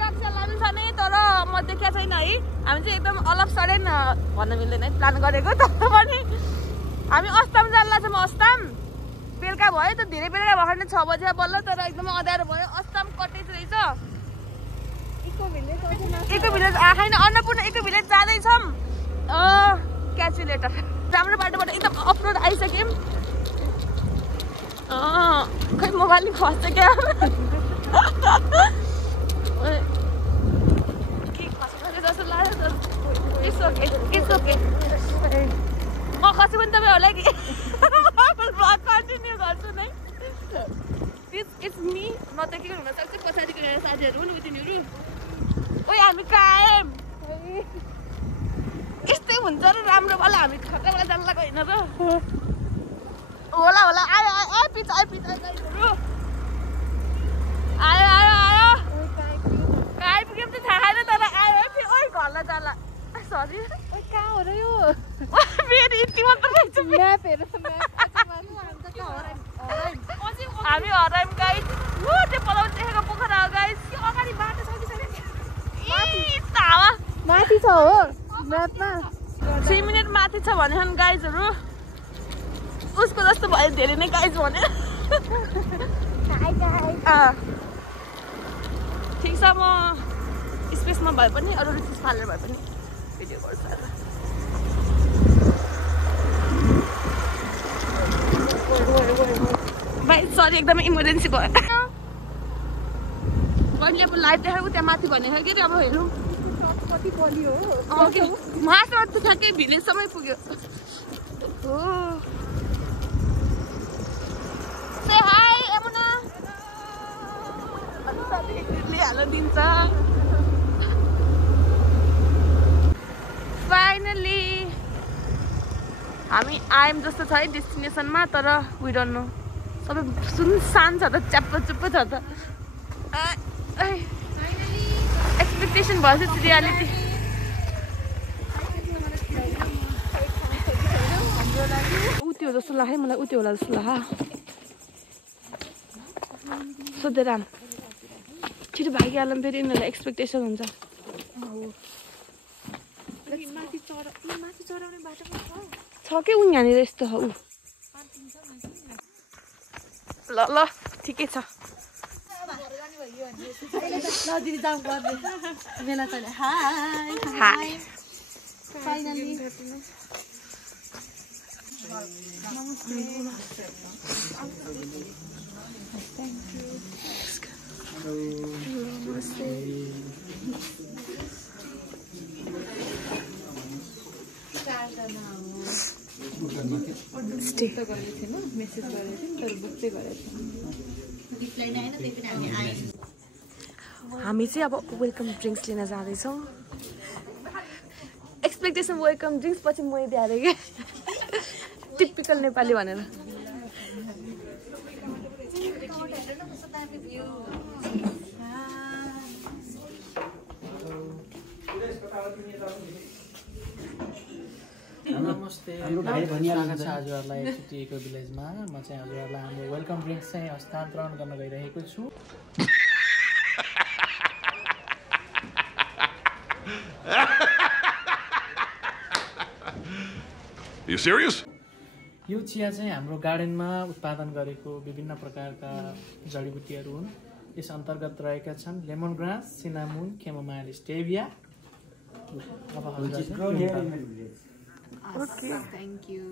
कक्षा लानु छ नि तर म देखेको छैन है हामी चाहिँ एकदम अलग सडन भन्न मिल्दैन है प्लान गरेको तर पनि हामी अस्तम जान्ला छौँ अस्तम बेलुका भयो त धेरै बेलुका भएन 6 बजे बल्ल तर एकदमै अँध्यारो भयो अस्तम कटेज रहेछ इको भिलेज आएन अन्नपूर्ण इको भिलेज जाँदैछौँ क्याच यु लेटर राम्रो बाटोबाट एकदम अफरोड आइसक्यौँ खै मोबाइल नि खस्छ क्या जस्तो लाग्यो म खसी पनि तपाईँहरूलाई कि कन्टिन्यू गर्छु नै इट्स मी नदेखिको हुनसक्छ पछाडिको साथीहरू हुन् तिनीहरू ओइ हामी कहाँ यस्तै हुन्छ र राम्रो वाला हामी खतरावाला जान लाग्यो होइन र होला होला आयो आयो पिच आयो गाइजहरू आयो आयो आयो कहाँ आइपुग्यौँ त थाहा छैन तर आयो है फेरि ओइ घरलाई जाला सरी कहाँ हो र यो फेरि यति मात्र रहेछ हामी हरायौँ गाइज त्यो पलाउ देखेको पोखरा हो गाइज त्यो अगाडि बाटो छ कि छैन माथि छ हो म्यापमा 3 मिनट माथि छ भने गाइजहरू उसको जस्तो भयो धेरै नै गाइज भने ठिक छ म स्पेसमा भए पनि अरू रिसिस फालेर भए पनि भिडियो गर्छु भाइ सरी एकदमै इमर्जेन्सी भयो बहिनीले अब लाइभ देखाएको त्यहाँ माथि भनेको के अरे अब हेरौँ कति बलियो हो मासमा त ठ्याक्कै भिलेजसम्मै पुग्यो हो से हाई यमुना हाल्न दिन्छ फाइनली हामी आयौँ जस्तो छ है डेस्टिनेसनमा तर वी डोन्ट नो सबै सुनसान छ त च्याप्प चुप्प छ त एक्सपेक्टेसन भएपछि रियालिटी उत्यो जस्तो लाग्यो मलाई उत्यो होला जस्तो लाग्यो सोधेर छिटो भागिहाल्नु फेरि यिनीहरूलाई एक्सपेक्टेसन हुन्छ छ कि उनी यहाँनिर यस्तो हो ल ल ठिकै छ हाई फाइनली हामी चाहिँ अब वेलकम ड्रिङ्क्स लिन जाँदैछौँ एक्सपेक्टेसन वेलकम ड्रिङ्क्स पछि म दिएर क्या टिपिकल नेपाली भनेर नमस्ते स्वागत छ हजुरहरूलाई एकचोटि इको भिलेजमा म चाहिँ हजुरहरूलाई हाम्रो वेलकम ड्रिङ्क्स चाहिँ हस्तान्तरण गर्न गइरहेको छु You serious? यो चिया चाहिँ हाम्रो गार्डनमा उत्पादन गरेको विभिन्न प्रकारका जडीबुटीहरू हुन् यस अन्तर्गत रहेका छन् lemon grass cinnamon chamomile stevia Okay. Thank you.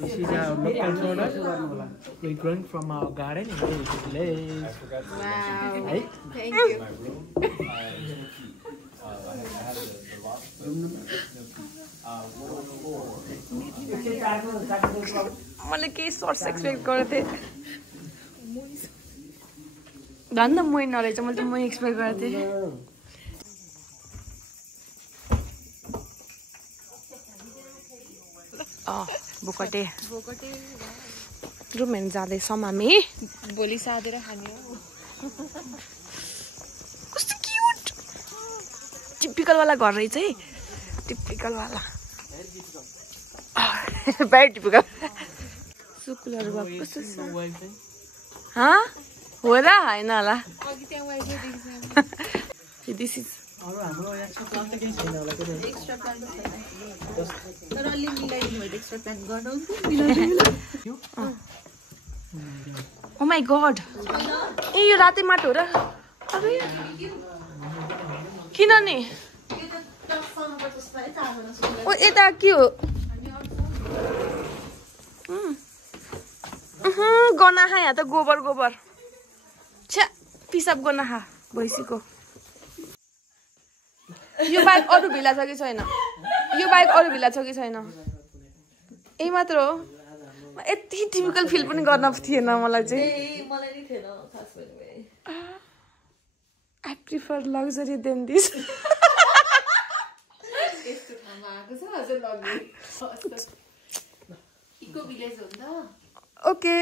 This is our local product. We're growing from our garden in the village. Wow. Right? Thank you. मैले केही सोर्स एक्सपेक्ट गरेको थिएँ धन्न मोही नरहेछ मैले त मोही एक्सपेक्ट गरेको थिएँ बोकटे रुम हेर्नु जाँदैछौँ हामी भोलि साधेर खाने हो कस्तो क्युट टिपिकल वाला घर रहेछ है टिपिकल वाला भेरी टिपिकल सुकुलहरू भएको कस्तो छ हो र हैन होला अघि त्यहाँ वाइफाई देख्छु दिस इज अरू हाम्रो एक्स्ट्रा प्लान त केही छैन होला के एक्स्ट्रा प्लान छैन तर अलि मिलाइदिनु भयो एक्स्ट्रा प्लान गर्नु ओ माई गॉड ए यो राते माटो हो र अबे किन नि ओ यता के हो गनाहा यहाँ त गोबर गोबर छ्या पिसाब गनाहा भैँसीको यो बाइक अरू भिला छ कि छैन यो बाइक अरू भिला छ कि छैन यही मात्र हो यति टिपिकल फिल पनि गर्न थिएन मलाई चाहिँ I prefer luxury than this eco village हो नि त ओके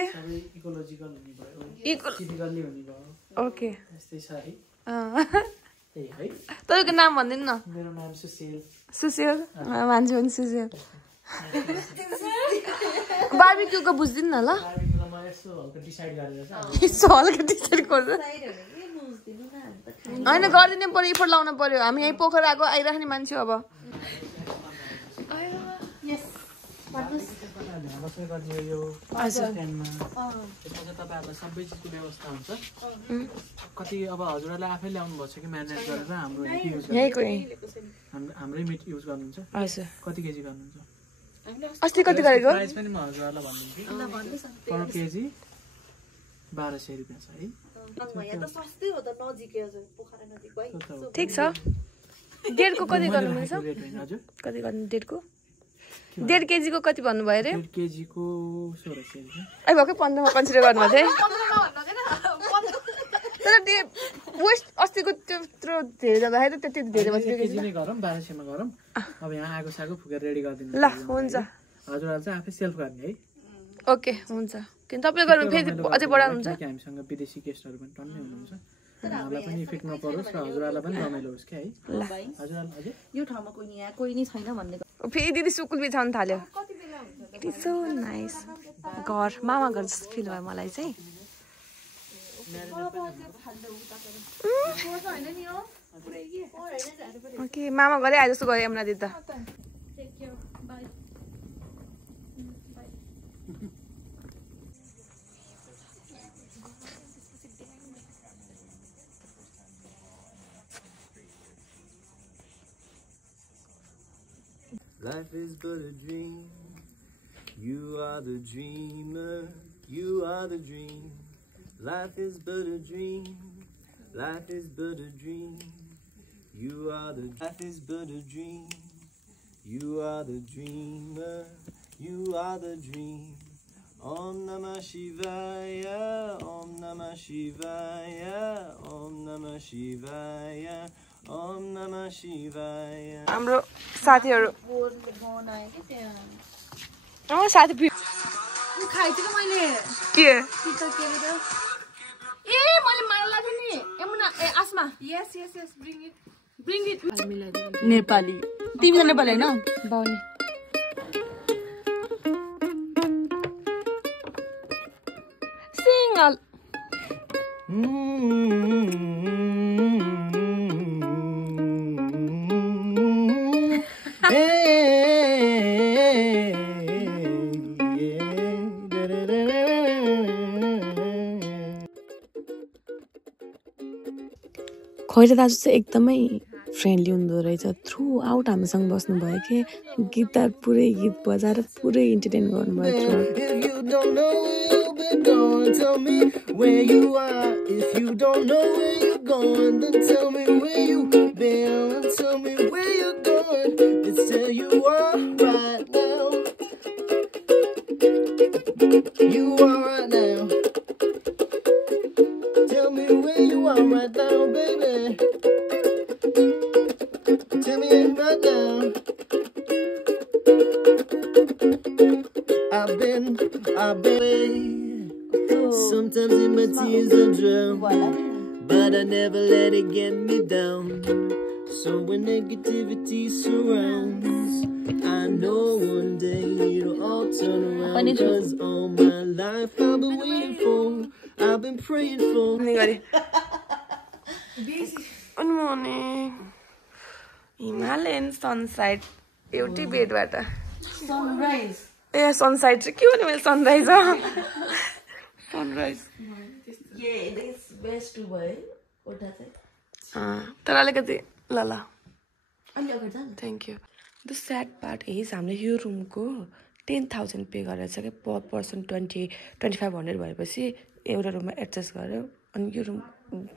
इकोलोजिकल हुने भयो सिटिकल्ली हुने भयो ओके यस्तै छ है त्यही है तपाईँको नाम भनिदिनु न मेरो नाम सुशील सुशील मान्छे पनि सुशील बार्बिक्यूको बुझ्दिनु न ल बार्बिक्यूलाई म यसो हल्का डिसाइड गरेर यसो हल्का डिसाइड गर्छ होइन गरिदिनु पर्यो इफोर्ट लाउनु पर्यो हामी यहीँ पोखरा आएको आइराख्ने मान्छे अब तपाईँहरूलाई सबै चिजको व्यवस्था हुन्छ कति अब हजुरहरूले आफै ल्याउनु भएको छ कि म्यानेज गरेर हाम्रो हाम्रै मिट युज गर्नुहुन्छ हजुर कति केजी गर्नुहुन्छ अस्ति कति गरेको प्राइस पनि म हजुरहरूलाई भनिदिन्छु पर केजी 1200 रुपियाँ छ है ठिक छ डेढको कति गर्नुहुन्छ कति गर्नु डेढको 1.5 केजीको कति भन्नुभयो अरे 1.5 केजीको 1600 रुपियाँ ai भकै 15 मा कन्सिडर गर्नुभएको थियो तर वेस्ट अस्तिको त्यत्रो धेरै जाँदाखेरि त्यति धेरै बच्यो केजी नै गरौँ 1200 मा गरौँ अब यहाँ आगो सागो फुकेर रेडी गरिदिनु ल हुन्छ हजुरहरु चाहिँ आफै सेल्फ गर्ने है ओके हुन्छ किन तपाईले गर्नु फेरि अझै बढाउनुहुन्छ हामीसँग विदेशी गेस्टहरु पनि टन्नै हुनुहुन्छ हामीलाई पनि इफेक्ट नपरोस् र हजुरहरुलाई पनि रमाइलो होस् के है ल हजुरहरु अझै यो ठाउँमा कोही नि छैन भन्ने फेरि दिदी सुकुल बिछाउन थाल्यो इट्स सो नाइस घर मामा घर जस्तो फिल भयो मलाई चाहिँ ओके मामा घरै आए जस्तो गयो यमुना दिदी त Life is but a dream. You are the dreamer. You are the dream. Life is but a dream. Life is but a dream. You are the life is but a dream. You are the dreamer. You are the dream. Om Namah Shivaya. Om Namah Shivaya. Om Namah Shivaya. Om Namah Shivaya. हाम्रो साथीहरु साथी खाइदिएको मैले के ए मैले माला थिए नि यमुना ए आस्मा यस यस यस bring it Nepali तिमी त नेपाली हैन बाउनी सिंगल खैरा दाजु चाहिँ एकदमै फ्रेन्डली हुँदो रहेछ थ्रु आउट हामीसँग बस्नुभयो कि गिटार पुरै गीत बजाएर पुरै इन्टरटेन गर्नुभयो Tell me where you are. If you don't know where you're going, then tell me where you've been. And tell me where you're going. It's where you are right now. You are right now. Tell me where you are right now, baby. Tell me right now. I've been sometimes in my tears I drown, but I never let it get me down. So when negativity surrounds, I know one day it'll all turn around. 'Cause all my life I've been waiting for I've been praying for. Good morning. Himalayan sunset. एउटै बेडबाट sunrise ए sunside चाहिँ के भने मैले sunrise हो sunrise best भयो ओटा चाहिँ तर अलिकति ल ल अलि अगाडि जानु thank you the sad part is हामीले यो रुमको 10,000 पे गरेर छ क्या पर पर्सन 2500 भएपछि एउटा रुममा एडजस्ट गऱ्यो अनि यो रुम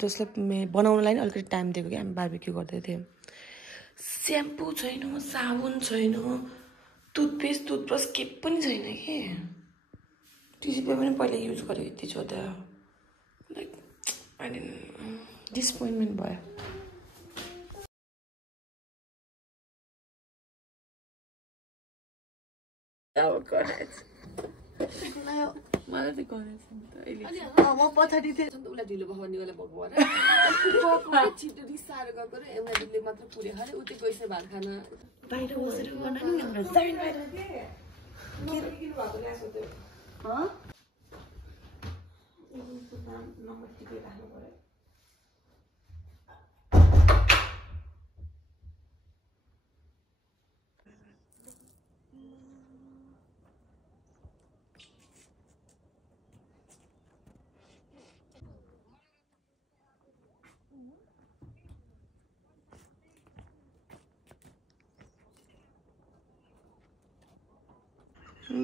जसलाई बनाउनलाई नै अलिकति टाइम दिएको कि हामी बार्बिक्यू गर्दै थियौँ स्याम्पू छैन साबुन छैन टुथपेस्ट टुथब्रस के पनि छैन कि टिसीपे पनि पहिला युज गरेको यति छोड्दा लाइक आई डिन्ट डिसपोइन्टमेन्ट भयो मलाई त गरेछ नि त अहिले म पछाडि थिएँ उसलाई ढिलो भयो भने उसलाई भगवान छिटो रिसाएर गएको र एउटा दिनले मात्र पुऱ्यो अरे ऊ चाहिँ गइसक्यो भात खान बाहिर बसेर गर्न नि हाम्रो जाइन बाहिर नम्बर टिपे राख्नु पर्यो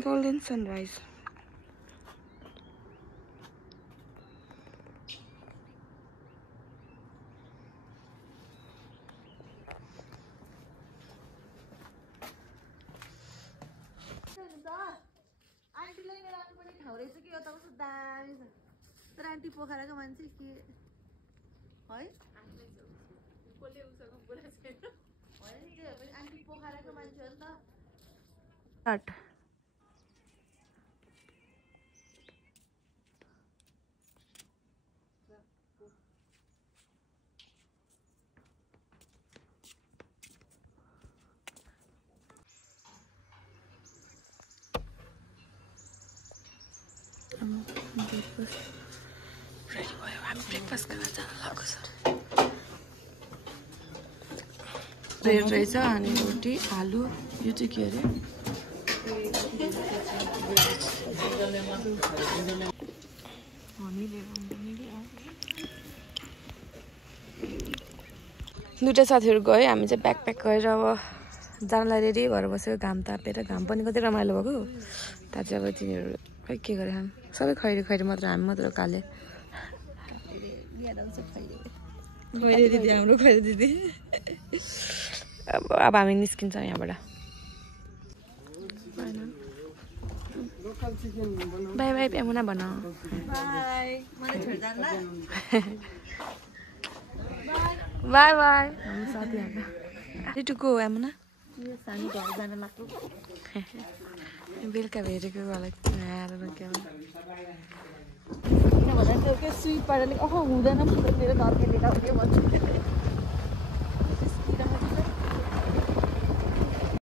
Golden sunrise. आन्टीलाई मेरो पनि ठाउँ रहेछ कि यो त कस्तो दामी छ तर आन्टी पोखराको मान्छे के है कसले उसँग बोला छैन होइन नि त्यो पनि आन्टी पोखराको मान्छे हो नि त रेडी भयो हामी ब्रेकफास्ट गर्न जान लागेको छ ब्रेड रहेछ अनि रोटी आलु यो चाहिँ के अरे दुइटा साथीहरू गयो हामी चाहिँ ब्याकप्याक गरेर अब जानलाई रेडी भएर बसेको घाम तापेर घाम पनि कति रमाइलो भएको त्यहाँ चाहिँ अब तिनीहरू खै के गरे हामी सबै खैरी खैरी मात्र हामी मात्र काले खैरी दिदी हाम्रो खैरी दिदी अब हामी निस्किन्छौँ यहाँबाट बाई बाई प्यामुना भन बाई बाई हाम्रो साथीहरू रेडी टु गो यामुना बेलुका भेटेको होला स्विट पाराले हुँदैन मेरो घरको लिएर आउने भन्छु